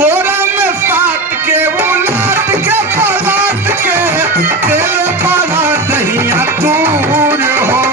कोरा में साट के उलाट के पलाट के तेरे पाला दहिया दूर हो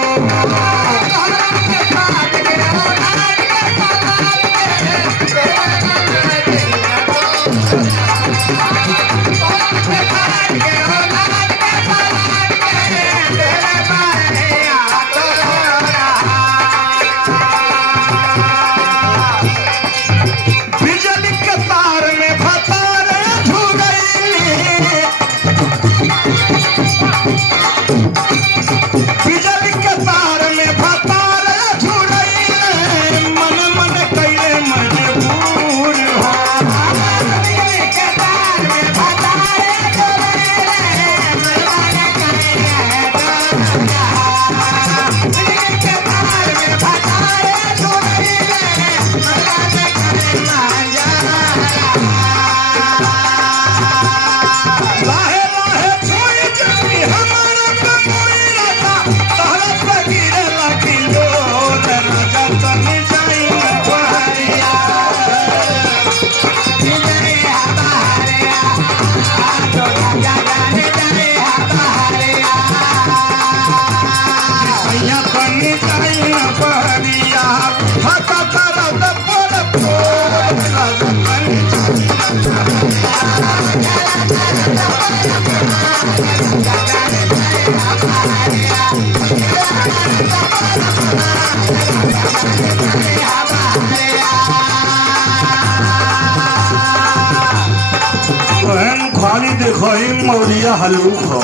खाली देखो ही मौरिया हलूक हो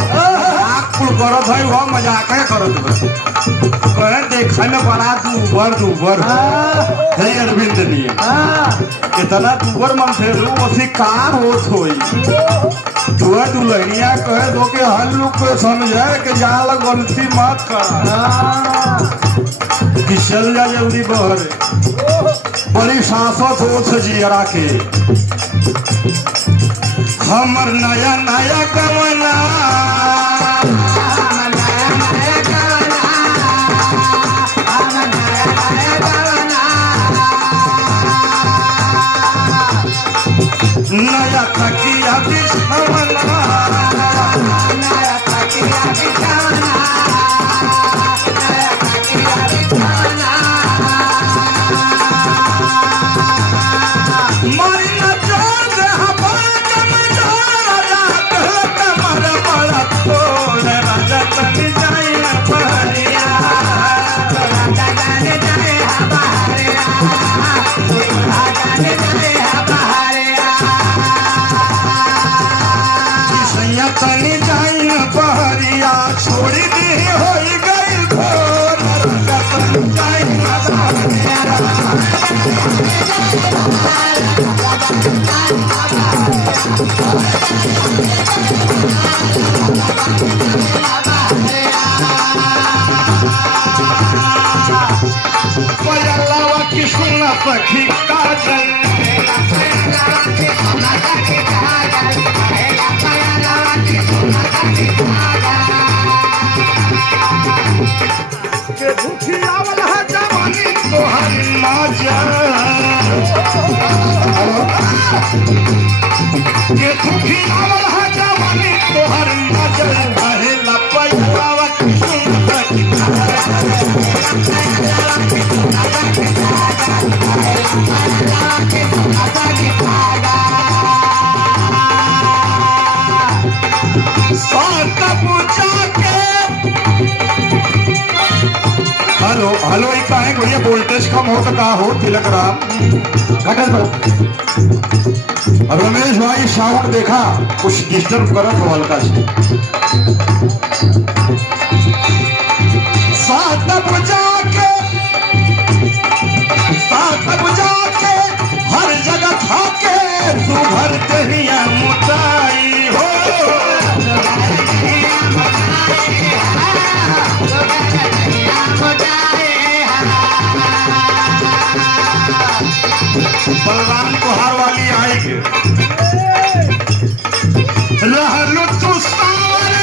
कुल करत है वो मजाक है करत कहे देखे में बड़ा दूबर है अरविंद नहीं इतना दूबर मन से उसी कार होत होई दुआ दुल्हनिया कहे दो के हलूक को समझे कि जाला गलती मत कर कि चल जा जल्दी बहर बड़ी सांसत हो जियरा के हमर नया नया गवना नया तकिया बिछावना नया तकिया बिछावना मारी न जोर दे तनी जाई बहरिया छोड़ी दी होई गई घोर तनी जाई पयलावा की सुना सखी काजल के भूखिया वाला जवानी तोहर माजा के भूखिया वाला जवानी तोहर माजा अरे लपैयावा हेलो हेलो एक कहे भैया वोल्टेज कम हो तो कहा हो तिलक राम रमेश भाई साउंड देखा कुछ डिस्टर्ब करो तो हल्का से सात बजा के हर जगह खाके तू भर दहिया मुताई हो बलराम कुहार वाली आएगी रहलु तू सावर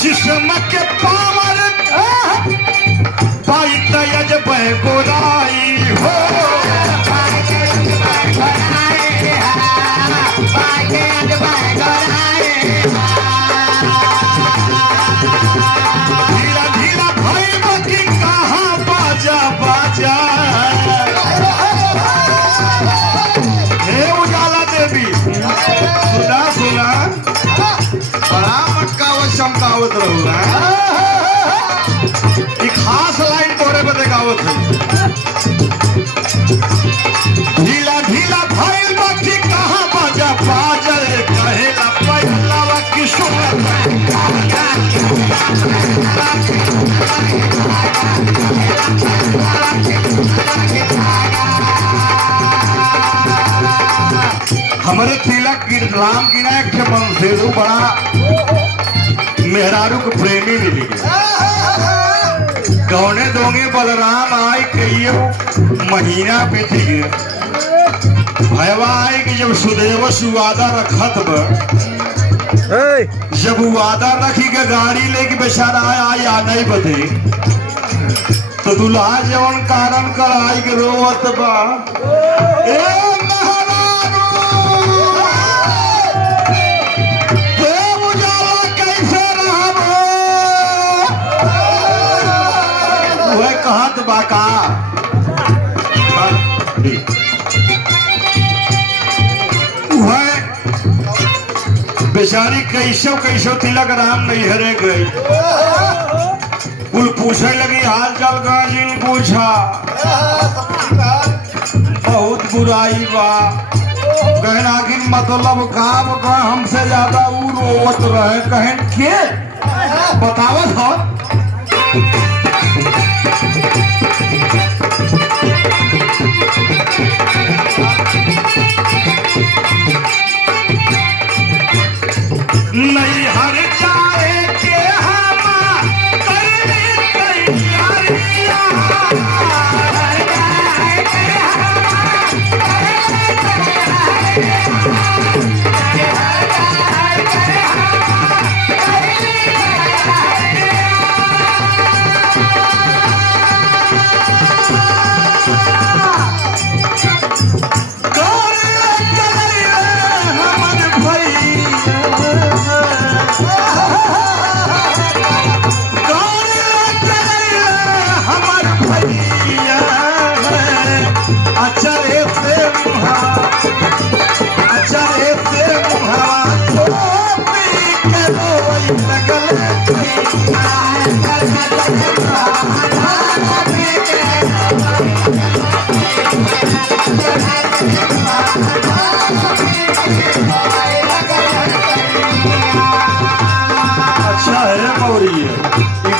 जिस्म के पावर ढीला ढीला भइल बाकी कहाँ बाजा बाजल कहेला पहिलवा की हमारे तिलक राम की ना एक मंसेरू बड़ा मेहरारू को प्रेमी मिली गौने दोगे बलराम आई कहियो महीना पे थी भयवा आई कि जब सुदेव सुवादा रखत जब वादा रखी के गाड़ी लेके बेचारा आई आ नहीं बते तो दुल्हा जवन कारण कर आई के रोवत बा ए कहत बाका बेचारी कैसो कैसो तिलक राम नहीं हरे गई कुल पूछे लगी हाल चाल गाजिन पूछा बहुत बुराई बा कहना कि मतलब काम का हमसे ज्यादा ऊ रोवत रहे कहन के बतावत हो नहीं हर जाए के हम करने तैयारियां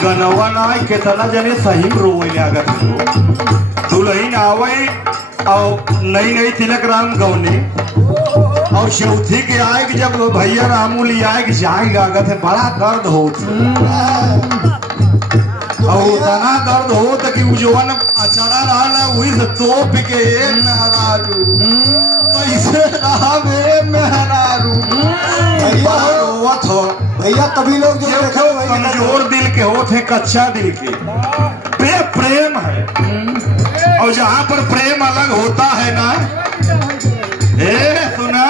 गनवा ना कितना जने सही रोवे लागत दुल्हन आवे और नई नई तिलक राम गौने और चौथी के आए कि जब भैया रामूली आए कि जाए लागत है बड़ा दर्द हो और उतना दर्द हो तो कि जवन अचड़ा रहा वही से तोप के मेहरारू कैसे रहा मेहरारू भैया तभी लोग जो देखे कमजोर दिल के होते हैं कच्चा दिल के प्रेम है और जहाँ पर प्रेम अलग होता है ना सुना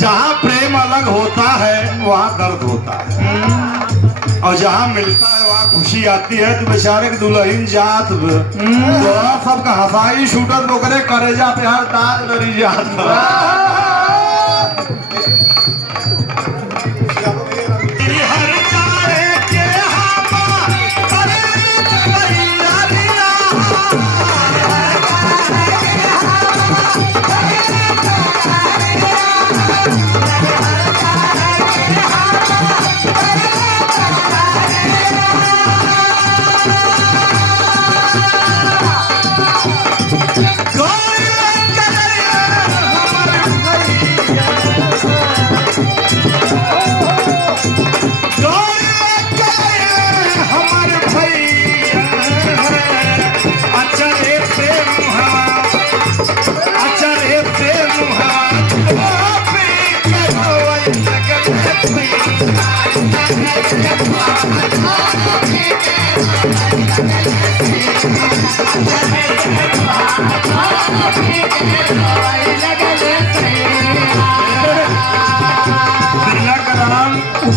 जहाँ प्रेम अलग होता है वहाँ दर्द होता है और जहाँ मिलता है वहाँ खुशी आती है तो बेचारे की दुल्हन जात सबका हंसाई छूटत नौकरे करे जाते हर दाग डरी जाता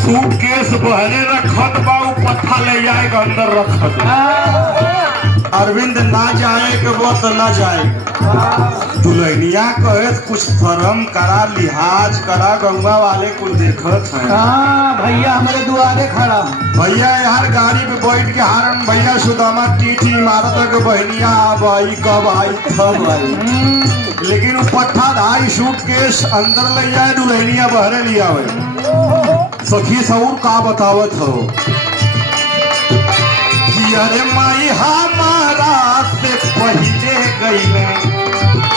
सूटकेस बहरे रखत बा पत्था ले जाएगा अंदर रखत अरविंद ना जाए के वो तो ना जाए दुल्हनिया कहे कुछ शर्म करा लिहाज करा गंगा वाले कुछ देखत है हाँ भैया हमारे दुआरे खड़ा भैया यार गाड़ी पे बैठ के हारन भैया सुदामा टीटी मारत है कि बहनिया अब आई कब आई कब आई लेकिन वो पट्टा धाई सूटकेस अंदर ले जाए दुल्हनिया बहरे लिया हुए सखी सऊर का बतावत हो कि अरे माई हमारा से पहले गई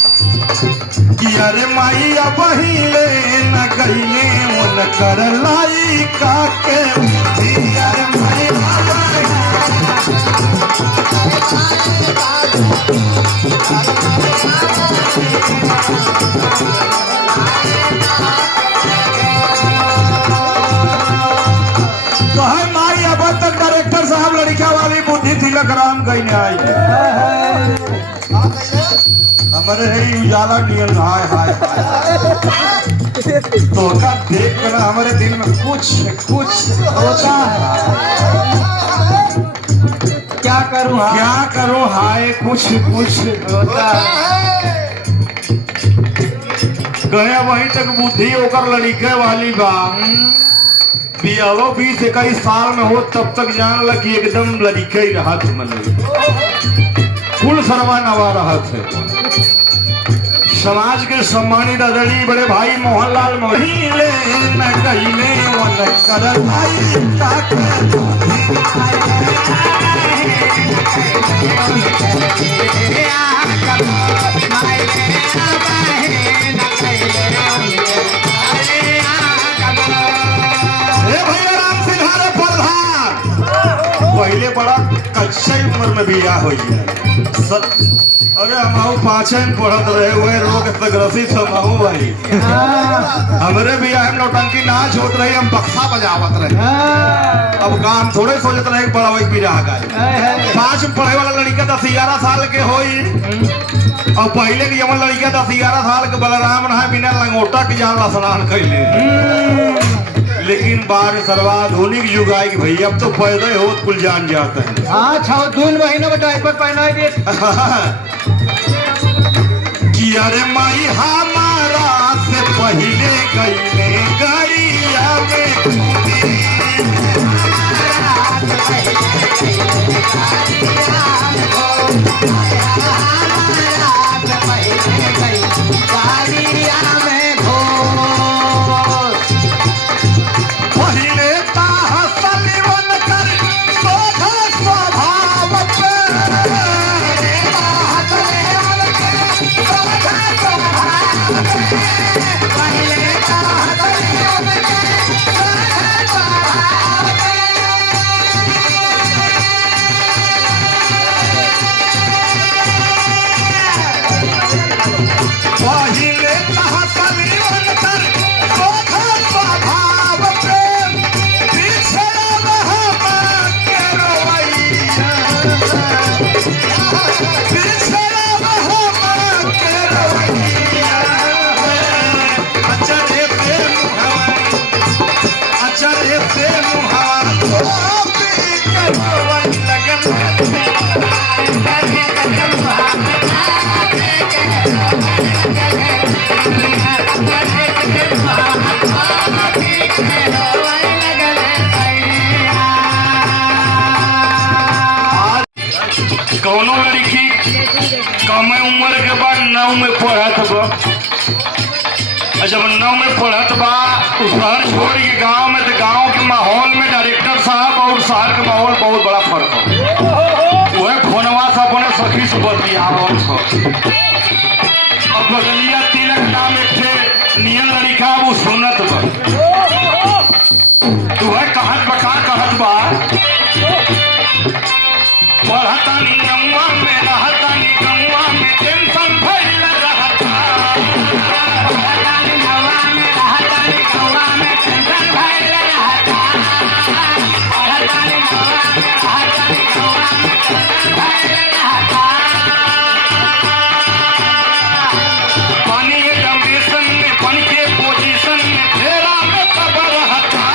कि अरे माई अब हिले न गईले उन कर लाई का के अरे माई कहे माई अब तक डायरेक्टर साहब लड़का वाली बुद्धि तिलक राम कहीं आई हमारे है उजाला नियन हाय हाय तो का देख कर हमारे दिल में कुछ होता है क्या करूँ क्या करूं हाय कुछ होता है गए वहीं तक बुद्धि होकर लड़के वाली बा बियाहो 20-21 साल में हो तब तक जान लगी एकदम लड़के ही रहा थे मन कुल शर्मा नवा रहा थे समाज के सम्मानित आदरणीय बड़े भाई मोहनलाल मोहिले न कहिले वन कर भाई भैया राम सिंहारे प्रधान पहले बड़ा कच्चा उम्र में बियाह हो गया अरे हम 5 में पढ़त रहे हुए रोग ग्रसित हम भाई हमरे भी हम नौटंकी नाच होत रही हम बक्सा बजावत रहे अब काम थोड़े सोचत रहे बड़ा वही बिरहा गाय 5 में पढ़े वाला लड़का 10-11 साल के होई और पहले की जमन लड़का 10-11 साल के बलराम रहा बिना लंगोटा के जान स्नान कैले लेकिन बार सर्वाधुनिक युग आई भैया अब तो पैदा हो कुल जान जाता है हाँ 2 महीने में डायपर पहना दिए कि अरे माई हमारा से पहले गईले गैया पहले ताहसलीवन कर शोधा स्वभाव पे पहिले ताहसलीवन कर शोधा स्वभाव पे पीछे रहमत के रोवैया पीछे रहमत के रोवैया अचरे पे मुहावा गोपी के रोवन लगन कौनो लड़की कम उम्र के बाद 9 में पढ़त बा जब 9 में पढ़त बा शहर छोड़ के गांव में तो गांव के माहौल में डायरेक्टर साहब और शहर के माहौल बहुत बड़ा फर्क हो वह फोनवा से अपने सखी से बतियावत हो अब बगलिया तिलक नाम एक थे नियन लड़का वो सुनत बा वह कहत बा पढ़तानी गंगा में रहतानी गंगा में टेंशन भइल रहता पढ़तानी गंगा में रहतानी गंगा में टेंशन भइल रहता पढ़तानी गंगा में रहतानी गंगा में टेंशन भइल रहता पानी के कंडीशन में पानी के पोजीशन में फेरा में कब रहता